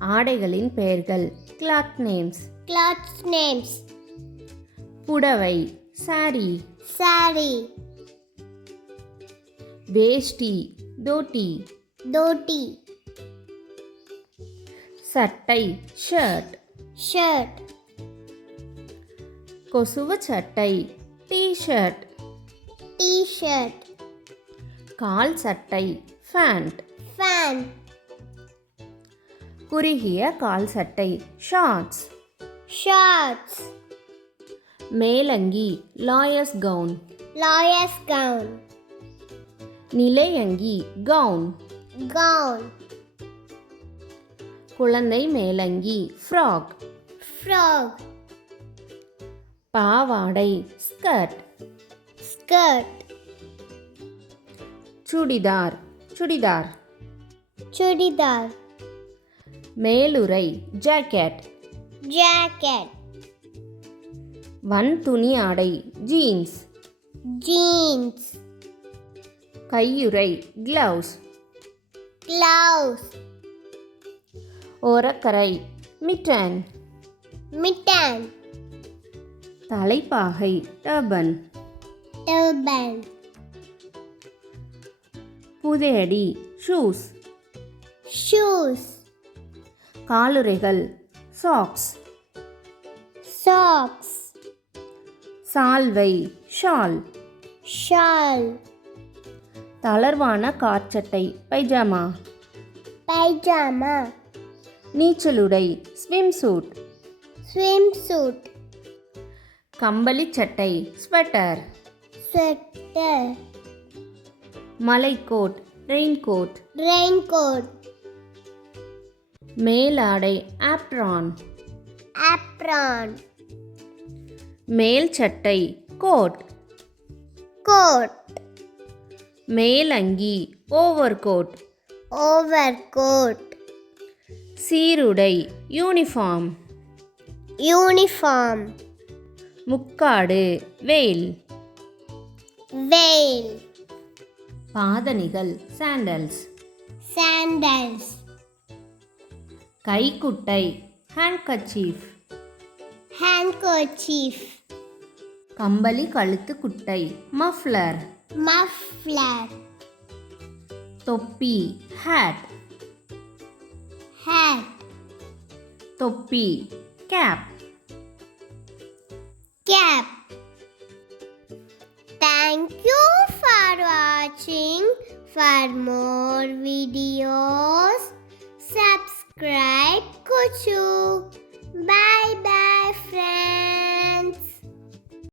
ஆடைகளின் பெயர்கள். Cloth names. Cloth names. புடவை saree. Saree. வேஷ்டி dhoti. Dhoti. சட்டை shirt. Shirt. கொசுவ சட்டை t-shirt. T-shirt. கால் சட்டை pant. Fan. குறுகிய கால் சட்டை shorts. Shorts. மேலங்கி lawyer's gown. Lawyer's gown. நிலையங்கி gown. Gown. குழந்தை மேலங்கி frock. Frog. பாவாடை skirt. Skirt. Churidar churidar. Chudidar. மேலுறை jacket. Jacket. வன்துணி ஆடை jeans. Jeans. கையுறை gloves. Gloves. ஓரக்கரை mitten. Mitten. தலைப்பாகை turban. Turban. புதையடி shoes. Shoes. காலுறைகள் socks. Socks. சால்வை shawl. Shawl. தளர்வான காற்சட்டை pyjama. Pajama. நீச்சலுடை swimsuit. Swimsuit. கம்பளி சட்டை sweater. Sweater. மலைக்கோட் raincoat. Raincoat. மேலாடை apron. Apron. மேல் சட்டை coat. Coat. மேலங்கி overcoat. Overcoat. சீருடை uniform. Uniform. முக்காடு veil. Veil. பாதணிகள் sandals. Sandals. கைக்குட்டை handkerchief. Handkerchief. கம்பளி கழுத்து குட்டை muffler. Muffler. தொப்பி hat. Hat. தொப்பி cap. Cap. Thank you for watching. For more videos, subscribe Kuchu.